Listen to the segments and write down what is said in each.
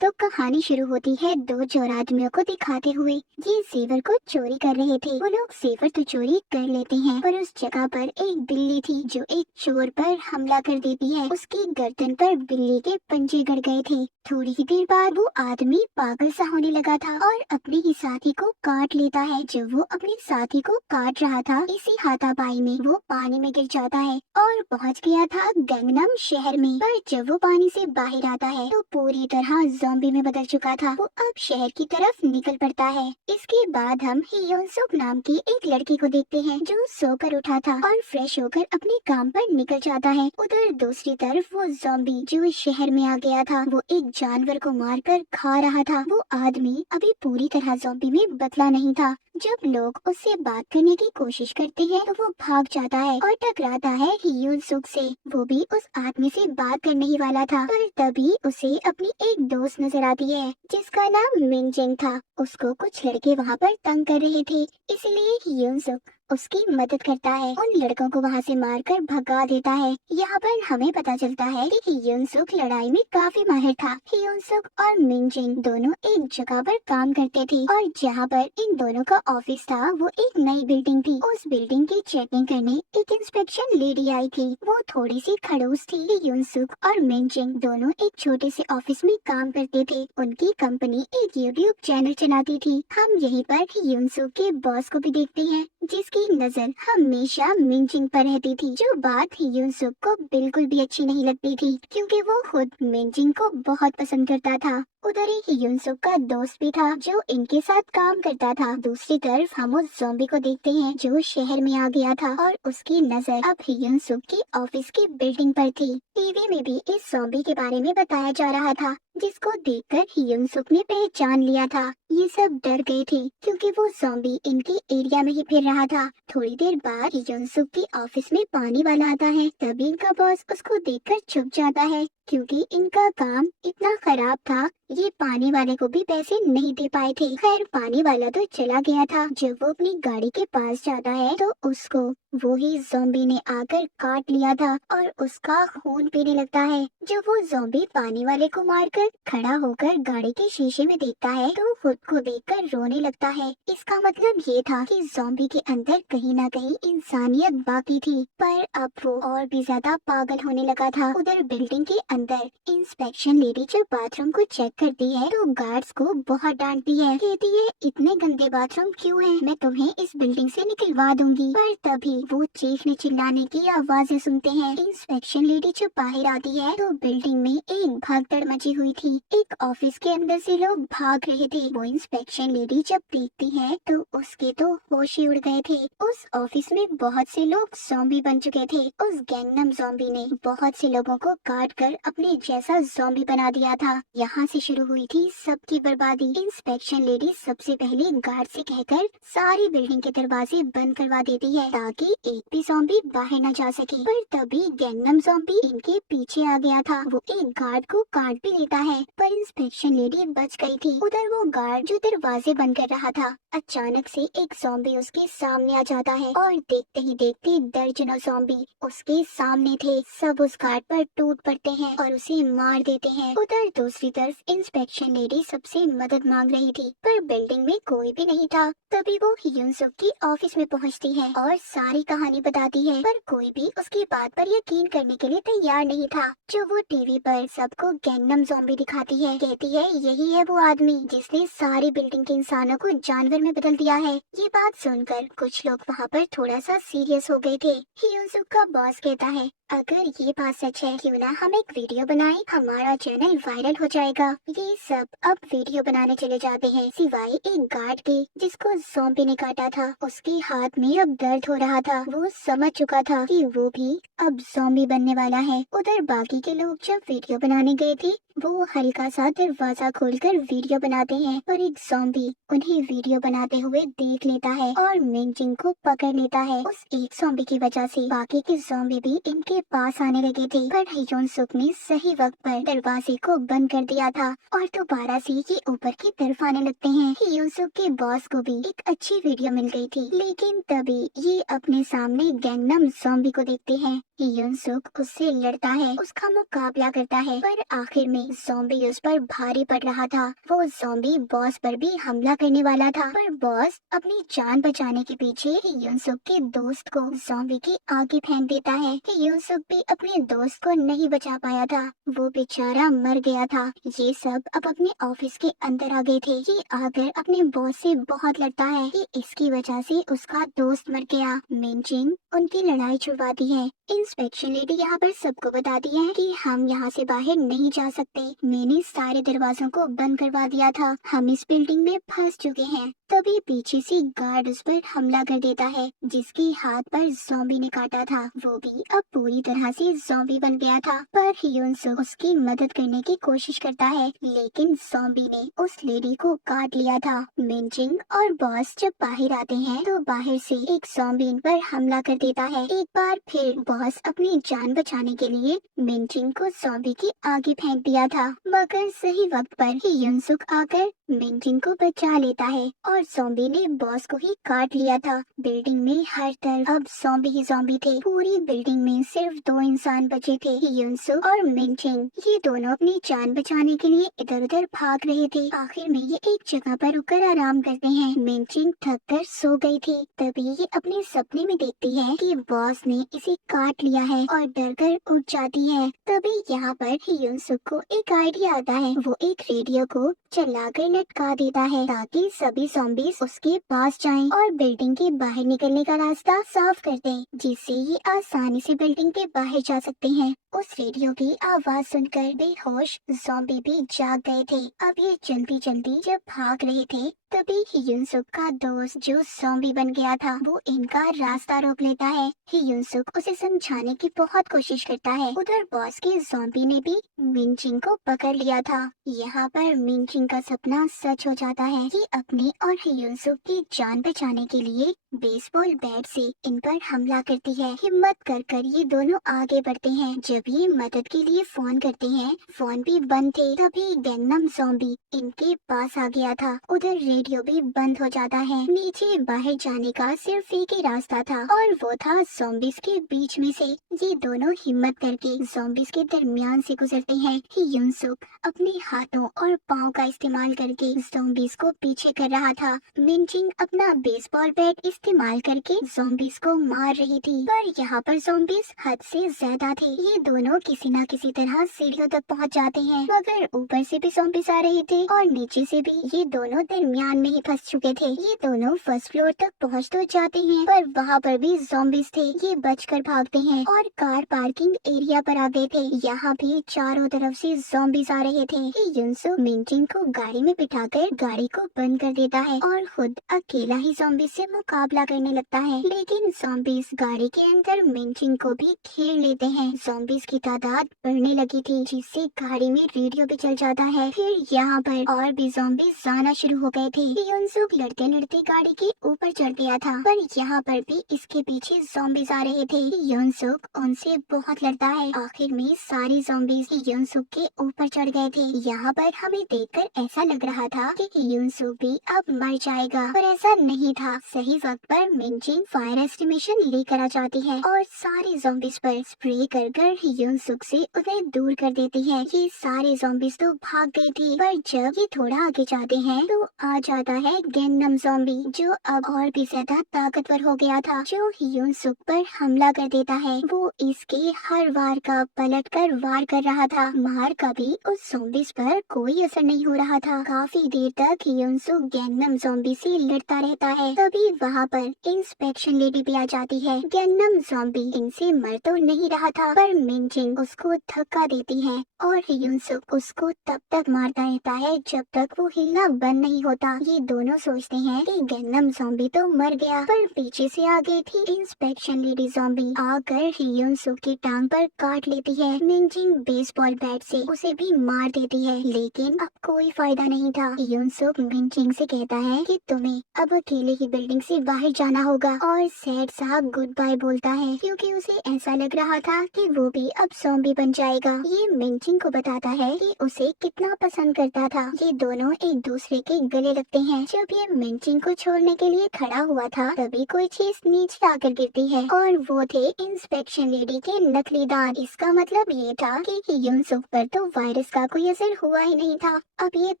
तो कहानी शुरू होती है दो चोर आदमियों को दिखाते हुए। ये जेवर को चोरी कर रहे थे। वो लोग जेवर तो चोरी कर लेते हैं, पर उस जगह पर एक बिल्ली थी जो एक चोर पर हमला कर देती है। उसकी गर्दन पर बिल्ली के पंजे गड़ गए थे। थोड़ी ही देर बाद वो आदमी पागल सा होने लगा था और अपने ही साथी को काट लेता है। जब वो अपने साथी को काट रहा था, इसी हाथापाई में वो पानी में गिर जाता है और पहुंच गया था गंगनम शहर में। पर जब वो पानी से बाहर आता है तो पूरी तरह ज़ॉम्बी में बदल चुका था। वो अब शहर की तरफ निकल पड़ता है। इसके बाद हम हियोन सुक नाम की एक लड़की को देखते हैं जो सोकर उठा था और फ्रेश होकर अपने काम पर निकल जाता है। उधर दूसरी तरफ वो ज़ॉम्बी जो इस शहर में आ गया था, वो एक जानवर को मारकर खा रहा था। वो आदमी अभी पूरी तरह ज़ॉम्बी में बदला नहीं था। जब लोग उससे बात करने की कोशिश करते हैं तो वो भाग जाता है और टकराता है हियोन सुक से। वो भी उस आदमी से बात करने ही वाला था, पर तभी उसे अपनी एक दोस्त नजर आती है जिसका नाम मिनजिंग था। उसको कुछ लड़के वहाँ पर तंग कर रहे थे, इसलिए हियोन सुक उसकी मदद करता है। उन लड़कों को वहाँ से मारकर भगा देता है। यहाँ पर हमें पता चलता है कि हियोन सुक लड़ाई में काफी माहिर था। हियोन सुक और मिनजिंग दोनों एक जगह पर काम करते थे और जहाँ पर इन दोनों का ऑफिस था वो एक नई बिल्डिंग थी। उस बिल्डिंग की चेकिंग करने एक इंस्पेक्शन लेडी आई थी। वो थोड़ी सी खड़ूस थी। हियोन सुक और मिनजिंग दोनों एक छोटे से ऑफिस में काम करते थे। उनकी कंपनी एक यूट्यूब चैनल चलाती थी। हम यहीं पर हियोन सुक के बॉस को भी देखते हैं जिसकी नजर हमेशा मिनजिंग पर रहती थी, जो बात हियोन सुक को बिल्कुल भी अच्छी नहीं लगती थी क्योंकि वो खुद मिनजिंग को बहुत पसंद करता था। उधर ही हियोन सुक का दोस्त भी था जो इनके साथ काम करता था। दूसरी तरफ हम उस ज़ॉम्बी को देखते हैं जो शहर में आ गया था और उसकी नजर अब हियोन सुक की ऑफिस की बिल्डिंग पर थी। टीवी में भी इस ज़ॉम्बी के बारे में बताया जा रहा था जिसको देखकर हियोन सुक ने पहचान लिया था। ये सब डर गए थे क्योंकि वो ज़ॉम्बी इनके एरिया में ही फिर रहा था। थोड़ी देर बाद हियोन सुक की ऑफिस में पानी वाला आता है। तभी इनका बॉस उसको देखकर चुप जाता है क्योंकि इनका काम इतना खराब था, ये पानी वाले को भी पैसे नहीं दे पाए थे। खैर पानी वाला तो चला गया था। जब वो अपनी गाड़ी के पास जाता है तो उसको वो ही ज़ॉम्बी ने आकर काट लिया था और उसका खून पीने लगता है। जब वो ज़ॉम्बी पानी वाले को मारकर खड़ा होकर गाड़ी के शीशे में देखता है तो खुद को देखकर रोने लगता है। इसका मतलब ये था कि ज़ॉम्बी के अंदर कहीं ना कहीं इंसानियत बाकी थी, पर अब वो और भी ज्यादा पागल होने लगा था। उधर बिल्डिंग के अंदर इंस्पेक्शन लेडी जब बाथरूम को चेक करती है तो गार्ड्स को बहुत डांटती है। कहती है इतने गंदे बाथरूम क्यों हैं? मैं तुम्हें इस बिल्डिंग से निकलवा दूंगी। पर तभी वो चीखने चिल्लाने की आवाजें सुनते हैं। इंस्पेक्शन लेडी जब बाहर आती है तो बिल्डिंग में एक भागदड़ मची हुई थी। एक ऑफिस के अंदर से लोग भाग रहे थे। वो इंस्पेक्शन लेडी जब देखती है तो उसके तो होश ही उड़ गए थे। उस ऑफिस में बहुत से लोग ज़ॉम्बी बन चुके थे। उस गैंगनम ज़ॉम्बी ने बहुत से लोगों को काट कर अपने जैसा ज़ॉम्बी बना दिया था। यहाँ से शुरू हुई थी सबकी बर्बादी। इंस्पेक्शन लेडी सबसे पहले गार्ड से कहकर सारी बिल्डिंग के दरवाजे बंद करवा देती है ताकि एक भी ज़ॉम्बी बाहर न जा सके। पर तभी गैंगनम ज़ॉम्बी इनके पीछे आ गया था। वो एक गार्ड को काट भी लेता है, पर इंस्पेक्शन लेडी बच गई थी। उधर वो गार्ड जो दरवाजे बंद कर रहा था, अचानक से एक ज़ॉम्बी उसके सामने आ जाता है और देखते ही देखते दर्जनों ज़ॉम्बी उसके सामने थे। सब उस गार्ड पर टूट पड़ते हैं और उसे मार देते हैं। उधर दूसरी तरफ इंस्पेक्शन लेडी सबसे मदद मांग रही थी, पर बिल्डिंग में कोई भी नहीं था। तभी वो हियोन सुक की ऑफिस में पहुंचती है और सारी कहानी बताती है, पर कोई भी उसकी बात पर यकीन करने के लिए तैयार नहीं था। जो वो टीवी पर सबको गैंगनम ज़ॉम्बी दिखाती है। कहती है यही है वो आदमी जिसने सारी बिल्डिंग के इंसानों को जानवर में बदल दिया है। ये बात सुनकर कुछ लोग वहाँ पर थोड़ा सा सीरियस हो गए थे। हियोन सुक का बॉस कहता है अगर ये बात सच है क्यों ना हम एक वीडियो बनाएं, हमारा चैनल वायरल हो जाएगा। ये सब अब वीडियो बनाने चले जाते हैं सिवाय एक गार्ड के जिसको ज़ॉम्बी ने काटा था। उसके हाथ में अब दर्द हो रहा था। वो समझ चुका था कि वो भी अब ज़ॉम्बी बनने वाला है। उधर बाकी के लोग जब वीडियो बनाने गए थे वो हल्का सा दरवाजा खोलकर वीडियो बनाते हैं, पर एक ज़ॉम्बी उन्हें वीडियो बनाते हुए देख लेता है और मिंजिंग को पकड़ लेता है। उस एक ज़ॉम्बी की वजह से बाकी के ज़ॉम्बी भी इनके पास आने लगे थे, पर हियोन सुक ने सही वक्त पर दरवाजे को बंद कर दिया था और दोबारा से ये ऊपर की तरफ आने लगते हैं। हियोन सुक के बॉस को भी एक अच्छी वीडियो मिल गई थी, लेकिन तभी ये अपने सामने गैंगनम ज़ॉम्बी को देखते हैं युनसुक उससे लड़ता है, उसका मुकाबला करता है, पर आखिर में ज़ॉम्बी उस पर भारी पड़ रहा था। वो ज़ॉम्बी बॉस पर भी हमला करने वाला था, पर बॉस अपनी जान बचाने के पीछे युनसुक के दोस्त को ज़ॉम्बी के आगे फेंक देता है। युनसुक भी अपने दोस्त को नहीं बचा पाया था, वो बेचारा मर गया था। ये सब अब अपने ऑफिस के अंदर आ गए थे। ये आकर अपने बॉस से बहुत लड़ता है कि इसकी वजह से उसका दोस्त मर गया। मिनजिंग उनकी लड़ाई छुड़वाती है। इंस्पेक्शन लेडी यहाँ पर सबको बताती है कि हम यहाँ से बाहर नहीं जा सकते, मैंने सारे दरवाजों को बंद करवा दिया था, हम इस बिल्डिंग में फंस चुके हैं। तभी पीछे से गार्ड उस पर हमला कर देता है, जिसके हाथ पर ज़ॉम्बी ने काटा था। वो भी अब पूरी तरह से ज़ॉम्बी बन गया था, पर युनसुक उसकी मदद करने की कोशिश करता है, लेकिन ज़ॉम्बी ने उस लेडी को काट लिया था। मिनजिंग और बॉस जब बाहर आते हैं तो बाहर से एक ज़ॉम्बी इन पर हमला कर देता है। एक बार फिर बॉस अपनी जान बचाने के लिए मिनजिंग को ज़ॉम्बी के आगे फेंक दिया था, मगर सही वक्त पर ही युनसुक आकर मिनजिंग को बचा लेता है और ज़ॉम्बी ने बॉस को ही काट लिया था। बिल्डिंग में हर तरफ अब ज़ॉम्बी ही ज़ॉम्बी थे। पूरी बिल्डिंग में सिर्फ 2 इंसान बचे थे, युनसुक और मिनजिंग। ये दोनों अपनी जान बचाने के लिए इधर उधर भाग रहे थे। आखिर में ये एक जगह पर रुककर आराम करते हैं। मिनजिंग थक कर सो गई थी। तभी ये अपने सपने में देखती है कि बॉस ने इसे काट लिया है और डर कर उठ जाती है। तभी यहाँ पर युनसुक को एक आइडिया आता है। वो एक रेडियो को चलाकर लटका देता है ताकि सभी ज़ॉम्बीज़ उसके पास जाएं और बिल्डिंग के बाहर निकलने का रास्ता साफ कर दें, जिससे ये आसानी से बिल्डिंग के बाहर जा सकते हैं। उस रेडियो की आवाज सुनकर बेहोश ज़ॉम्बी भी जाग गए थे। अब ये जल्दी जल्दी जब भाग रहे थे तभी युनसुक का दोस्त जो ज़ॉम्बी बन गया था वो इनका रास्ता रोक लेता है। युनसुक उसे समझाने की बहुत कोशिश करता है। उधर बॉस के ज़ॉम्बी ने भी मिनजिंग को पकड़ लिया था। यहाँ पर मिनजिंग का सपना सच हो जाता है। ये अपनी और युनसुक की जान बचाने के लिए बेसबॉल बैट से इन पर हमला करती है। हिम्मत कर ये दोनों आगे बढ़ते हैं। जब ये मदद के लिए फोन करते हैं, फोन भी बंद थे। तभी गैंगनम ज़ॉम्बी इनके पास आ गया था। उधर रेडियो भी बंद हो जाता है। नीचे बाहर जाने का सिर्फ एक ही रास्ता था और वो था ज़ॉम्बीज़ के बीच में से। ये दोनों हिम्मत करके ज़ॉम्बीज़ के दरमियान से गुजरते हैं। युनसुक अपने हाथों और पाँव का इस्तेमाल करके ज़ॉम्बीज़ को पीछे कर रहा था। मिनजिंग अपना बेसबॉल बैट इस्तेमाल करके ज़ॉम्बीज़ को मार रही थी, पर यहाँ पर ज़ॉम्बीज़ हद से ज्यादा थे। ये दोनों किसी न किसी तरह सीढ़ियों तक पहुँच जाते हैं, मगर ऊपर से भी ज़ॉम्बीज़ आ रहे थे और नीचे से भी। ये दोनों दरमियान में ही फंस चुके थे। ये दोनों फर्स्ट फ्लोर तक पहुँच तो जाते हैं, पर वहाँ पर भी ज़ॉम्बीज़ थे। ये बचकर भागते हैं और कार पार्किंग एरिया पर आ गए थे। यहाँ भी चारों तरफ से ज़ॉम्बीज़ आ रहे थे। युनसुक मिनजिंग को गाड़ी में बिठाकर गाड़ी को बंद कर देता है और खुद अकेला ही ज़ॉम्बीज़ से मुकाबला करने लगता है, लेकिन ज़ॉम्बीज़ गाड़ी के अंदर मिनजिंग को भी घेर लेते हैं। ज़ॉम्बीज़ की तादाद बढ़ने लगी थी, जिससे गाड़ी में रेडियो भी चल जाता है। फिर यहाँ पर और भी ज़ॉम्बीज़ आना शुरू हो गए थे। युनसुक लड़ते लड़ते गाड़ी के ऊपर चढ़ गया था, पर यहाँ पर भी इसके पीछे ज़ॉम्बीज़ आ रहे थे। युनसुक उनसे बहुत लड़ता है। आखिर में सारी ज़ॉम्बीज़ युनसुक के ऊपर चढ़ गए थे। यहाँ पर हमें देखकर ऐसा लग रहा था कि युनसुक भी अब मर जाएगा, पर ऐसा नहीं था। सही वक्त पर मिनजिंग फायर एस्टिमेशन लेकर आ जाती है और सारे ज़ॉम्बीज़ पर स्प्रे कर युनसुक से उन्हें दूर कर देती है। ये सारे ज़ॉम्बीज़ तो भाग गए थे, पर जब ये थोड़ा आगे जाते हैं तो आ जाता है गैंगनम ज़ॉम्बी, जो अब और भी ज्यादा ताकतवर हो गया था, जो युनसुक पर हमला कर देता है। वो इसके हर वार का पलट कर वार कर रहा था। मार का भी उस ज़ॉम्बीज़ पर कोई असर नहीं हो रहा था। काफी देर तक युनसुक गैंगनम ज़ॉम्बी से लड़ता रहता है। तभी वहाँ पर इंस्पेक्शन लेडी भी आ जाती है। गैंगनम ज़ॉम्बी इनसे मर तो नहीं रहा था, पर मिनजिंग उसको धक्का देती है और युनसुक उसको तब तक मारता रहता है जब तक वो हिलना बंद नहीं होता। ये दोनों सोचते हैं कि गैंगनम ज़ॉम्बी तो मर गया, पर पीछे से आ गई थी इंस्पेक्शन लेडी ज़ॉम्बी, आकर युनसुक की टांग पर काट लेती है। मिनजिंग बेसबॉल बैट से उसे भी मार देती है, लेकिन अब कोई फायदा नहीं था। युनसुक मिनजिंग से कहता है कि तुम्हें अब अकेले ही बिल्डिंग से बाहर जाना होगा और सैड साहब गुड बाय बोलता है क्योंकि उसे ऐसा लग रहा था कि वो भी अब ज़ॉम्बी बन जाएगा। ये मिंचिंग को बताता है कि उसे कितना पसंद करता था। ये दोनों एक दूसरे के गले लगते हैं। जब ये मिंचिंग को छोड़ने के लिए खड़ा हुआ था तभी कोई चीज नीचे आकर गिरती है और वो थे इंस्पेक्शन लेडी के नकली दांत। इसका मतलब ये था कि यूनसुफ पर तो वायरस का कोई असर हुआ ही नहीं था। अब ये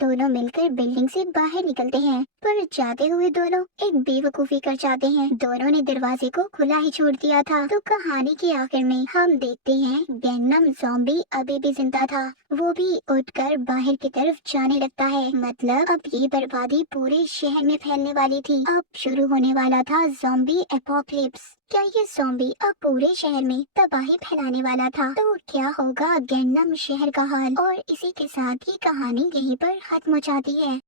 दोनों मिलकर बिल्डिंग से बाहर निकलते हैं पर जाते हुए दोनों एक बेवकूफी कर जाते हैं। दोनों ने दरवाजे को खुला ही छोड़ दिया था। तो कहानी के आखिर में हम देखते हैं गैंगनम ज़ॉम्बी अभी भी जिंदा था। वो भी उठकर बाहर की तरफ जाने लगता है। मतलब अब ये बर्बादी पूरे शहर में फैलने वाली थी। अब शुरू होने वाला था ज़ॉम्बी एपोकलिप्स। क्या ये ज़ॉम्बी अब पूरे शहर में तबाही फैलाने वाला था? तो क्या होगा गैंगनम शहर का हाल? और इसी के साथ ये कहानी यहीं पर खत्म हो जाती है।